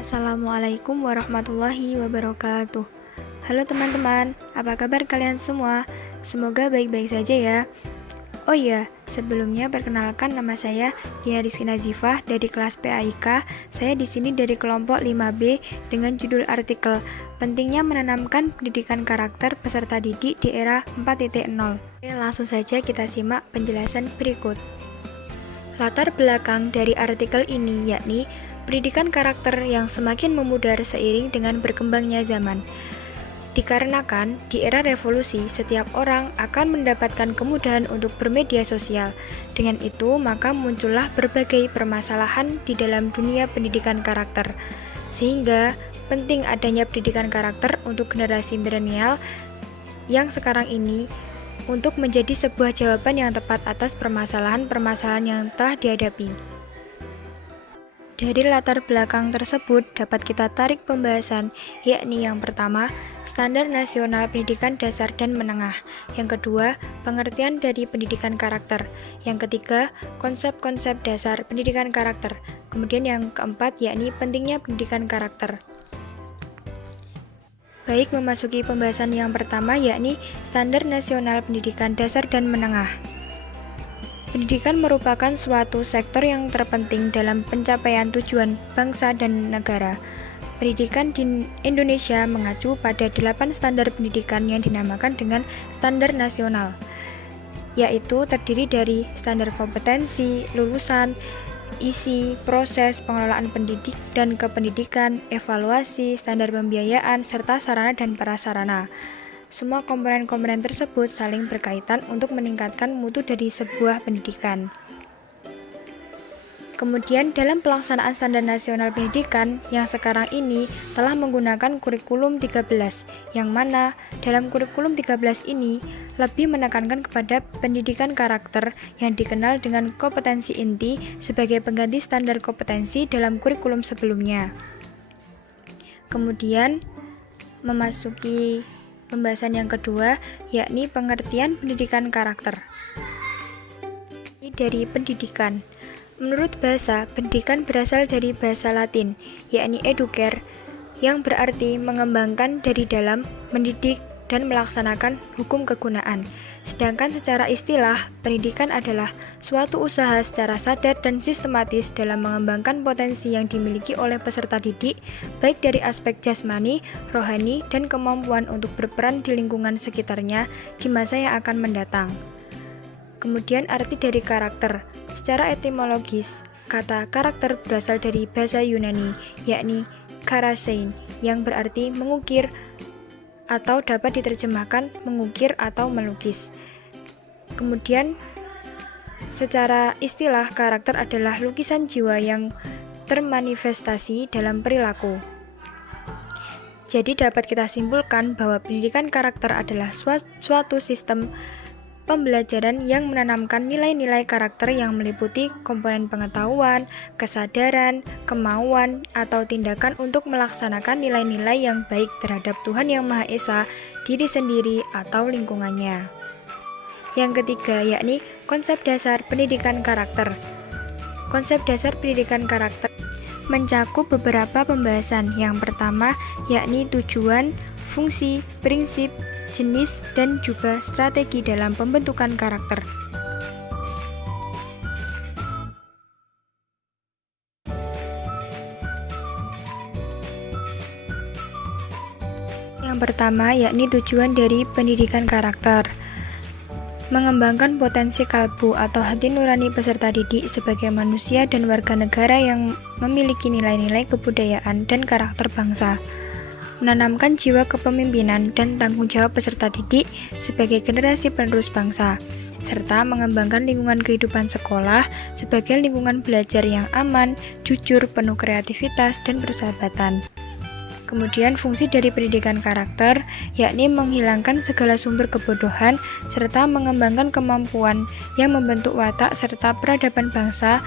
Assalamualaikum warahmatullahi wabarakatuh. Halo teman-teman, apa kabar kalian semua? Semoga baik-baik saja ya. Oh iya, sebelumnya perkenalkan nama saya Dina Rizky Nazifah dari kelas PAIK. Saya di sini dari kelompok 5B dengan judul artikel Pentingnya Menanamkan Pendidikan Karakter Peserta Didik di Era 4.0. Oke, langsung saja kita simak penjelasan berikut. Latar belakang dari artikel ini yakni pendidikan karakter yang semakin memudar seiring dengan berkembangnya zaman. Dikarenakan di era revolusi, setiap orang akan mendapatkan kemudahan untuk bermedia sosial. Dengan itu, maka muncullah berbagai permasalahan di dalam dunia pendidikan karakter. Sehingga penting adanya pendidikan karakter untuk generasi milenial yang sekarang ini untuk menjadi sebuah jawaban yang tepat atas permasalahan-permasalahan yang telah dihadapi. Dari latar belakang tersebut dapat kita tarik pembahasan, yakni yang pertama, Standar Nasional Pendidikan Dasar dan Menengah. Yang kedua, pengertian dari pendidikan karakter. Yang ketiga, konsep-konsep dasar pendidikan karakter. Kemudian yang keempat, yakni pentingnya pendidikan karakter. Baik, memasuki pembahasan yang pertama, yakni Standar Nasional Pendidikan Dasar dan Menengah. Pendidikan merupakan suatu sektor yang terpenting dalam pencapaian tujuan bangsa dan negara. Pendidikan di Indonesia mengacu pada 8 standar pendidikan yang dinamakan dengan standar nasional, yaitu terdiri dari standar kompetensi, lulusan, isi, proses, pengelolaan pendidik dan kependidikan, evaluasi, standar pembiayaan, serta sarana dan prasarana. Semua komponen-komponen tersebut saling berkaitan untuk meningkatkan mutu dari sebuah pendidikan. Kemudian dalam pelaksanaan standar nasional pendidikan yang sekarang ini telah menggunakan kurikulum 13, yang mana dalam kurikulum 13 ini lebih menekankan kepada pendidikan karakter yang dikenal dengan kompetensi inti sebagai pengganti standar kompetensi dalam kurikulum sebelumnya. Kemudian memasuki pembahasan yang kedua, yakni pengertian pendidikan karakter. Dari pendidikan. Menurut bahasa, pendidikan berasal dari bahasa Latin, yakni educare, yang berarti mengembangkan dari dalam, mendidik, dan melaksanakan hukum kegunaan. Sedangkan secara istilah, pendidikan adalah suatu usaha secara sadar dan sistematis dalam mengembangkan potensi yang dimiliki oleh peserta didik, baik dari aspek jasmani, rohani, dan kemampuan untuk berperan di lingkungan sekitarnya di masa yang akan mendatang. Kemudian arti dari karakter. Secara etimologis, kata karakter berasal dari bahasa Yunani, yakni karasein, yang berarti mengukir, atau dapat diterjemahkan mengukir atau melukis. Kemudian secara istilah, karakter adalah lukisan jiwa yang termanifestasi dalam perilaku. Jadi dapat kita simpulkan bahwa pendidikan karakter adalah suatu sistem pembelajaran yang menanamkan nilai-nilai karakter yang meliputi komponen pengetahuan, kesadaran, kemauan, atau tindakan untuk melaksanakan nilai-nilai yang baik terhadap Tuhan Yang Maha Esa, diri sendiri, atau lingkungannya. Yang ketiga, yakni konsep dasar pendidikan karakter. Konsep dasar pendidikan karakter mencakup beberapa pembahasan. Yang pertama, yakni tujuan, fungsi, prinsip, jenis, dan juga strategi dalam pembentukan karakter. Yang pertama, yakni tujuan dari pendidikan karakter. Mengembangkan potensi kalbu atau hati nurani peserta didik sebagai manusia dan warga negara yang memiliki nilai-nilai kebudayaan dan karakter bangsa. Menanamkan jiwa kepemimpinan dan tanggung jawab peserta didik sebagai generasi penerus bangsa, serta mengembangkan lingkungan kehidupan sekolah sebagai lingkungan belajar yang aman, jujur, penuh kreativitas, dan persahabatan. Kemudian fungsi dari pendidikan karakter, yakni menghilangkan segala sumber kebodohan, serta mengembangkan kemampuan yang membentuk watak serta peradaban bangsa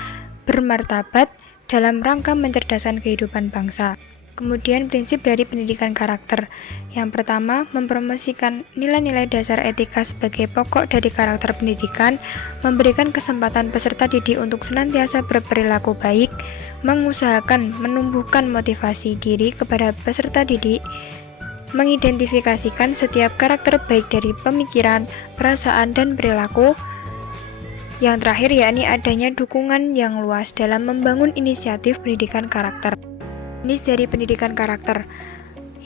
bermartabat dalam rangka mencerdaskan kehidupan bangsa. Kemudian prinsip dari pendidikan karakter. Yang pertama, mempromosikan nilai-nilai dasar etika sebagai pokok dari karakter pendidikan, memberikan kesempatan peserta didik untuk senantiasa berperilaku baik, mengusahakan menumbuhkan motivasi diri kepada peserta didik, mengidentifikasikan setiap karakter baik dari pemikiran, perasaan, dan perilaku. Yang terakhir yakni adanya dukungan yang luas dalam membangun inisiatif pendidikan karakter. Jenis dari pendidikan karakter.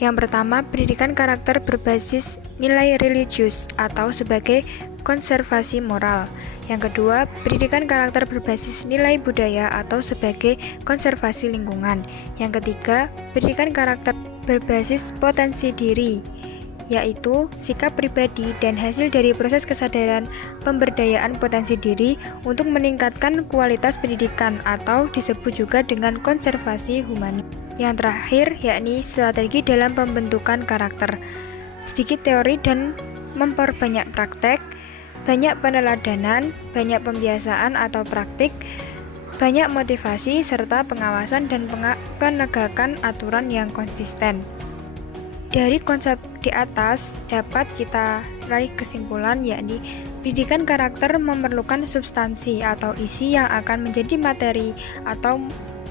Yang pertama, pendidikan karakter berbasis nilai religius atau sebagai konservasi moral. Yang kedua, pendidikan karakter berbasis nilai budaya atau sebagai konservasi lingkungan. Yang ketiga, pendidikan karakter berbasis potensi diri, yaitu sikap pribadi dan hasil dari proses kesadaran pemberdayaan potensi diri untuk meningkatkan kualitas pendidikan atau disebut juga dengan konservasi humanis. Yang terakhir yakni strategi dalam pembentukan karakter. Sedikit teori dan memperbanyak praktek, banyak peneladanan, banyak pembiasaan atau praktik, banyak motivasi serta pengawasan dan penegakan aturan yang konsisten. Dari konsep di atas dapat kita raih kesimpulan yakni pendidikan karakter memerlukan substansi atau isi yang akan menjadi materi atau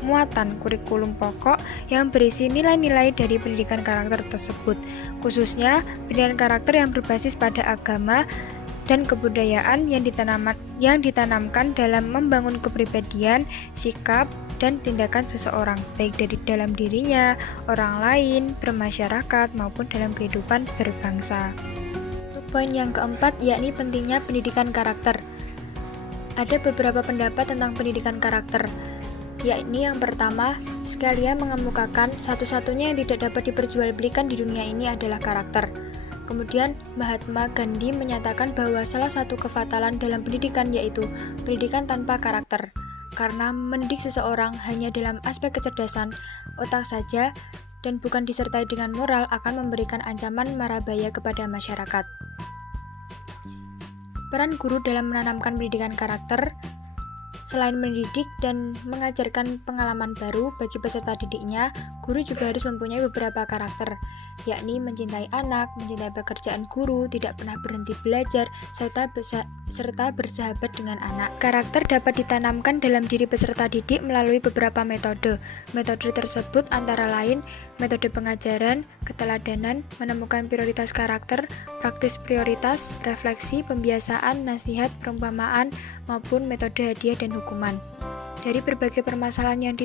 muatan kurikulum pokok yang berisi nilai-nilai dari pendidikan karakter tersebut, khususnya pendidikan karakter yang berbasis pada agama dan kebudayaan yang ditanamkan dalam membangun kepribadian, sikap, dan tindakan seseorang, baik dari dalam dirinya, orang lain, bermasyarakat, maupun dalam kehidupan berbangsa. Untuk poin yang keempat, yakni pentingnya pendidikan karakter. Ada beberapa pendapat tentang pendidikan karakter, yakni yang pertama, sekalian mengemukakan satu-satunya yang tidak dapat diperjualbelikan di dunia ini adalah karakter. Kemudian, Mahatma Gandhi menyatakan bahwa salah satu kefatalan dalam pendidikan yaitu pendidikan tanpa karakter, karena mendidik seseorang hanya dalam aspek kecerdasan otak saja dan bukan disertai dengan moral akan memberikan ancaman marabaya kepada masyarakat. Peran guru dalam menanamkan pendidikan karakter. Selain mendidik dan mengajarkan pengalaman baru bagi peserta didiknya, guru juga harus mempunyai beberapa karakter, yakni mencintai anak, mencintai pekerjaan guru, tidak pernah berhenti belajar, serta bersahabat dengan anak. Karakter dapat ditanamkan dalam diri peserta didik melalui beberapa metode. Metode tersebut antara lain metode pengajaran, keteladanan, menemukan prioritas karakter, praktis prioritas, refleksi, pembiasaan, nasihat, perumpamaan, maupun metode hadiah dan hukuman. Dari berbagai permasalahan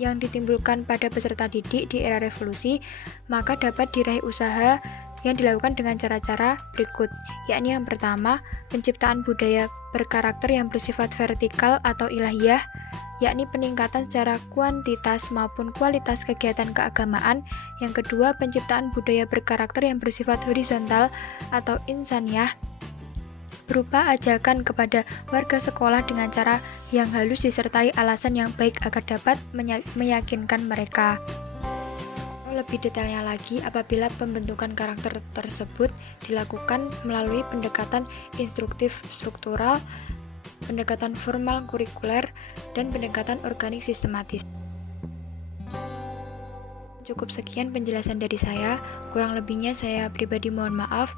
yang ditimbulkan pada peserta didik di era revolusi, maka dapat diraih usaha yang dilakukan dengan cara-cara berikut, yakni yang pertama, penciptaan budaya berkarakter yang bersifat vertikal atau ilahiyah, yakni peningkatan secara kuantitas maupun kualitas kegiatan keagamaan. Yang kedua, penciptaan budaya berkarakter yang bersifat horizontal atau insaniyah, berupa ajakan kepada warga sekolah dengan cara yang halus disertai alasan yang baik agar dapat meyakinkan mereka. Lebih detailnya lagi, apabila pembentukan karakter tersebut dilakukan melalui pendekatan instruktif struktural, pendekatan formal kurikuler, dan pendekatan organik sistematis. Cukup sekian penjelasan dari saya, kurang lebihnya saya pribadi mohon maaf.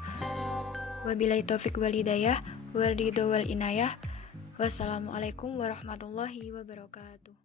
Wabillahi taufik wal hidayah, wal ridho wal inayah. Wassalamualaikum warahmatullahi wabarakatuh.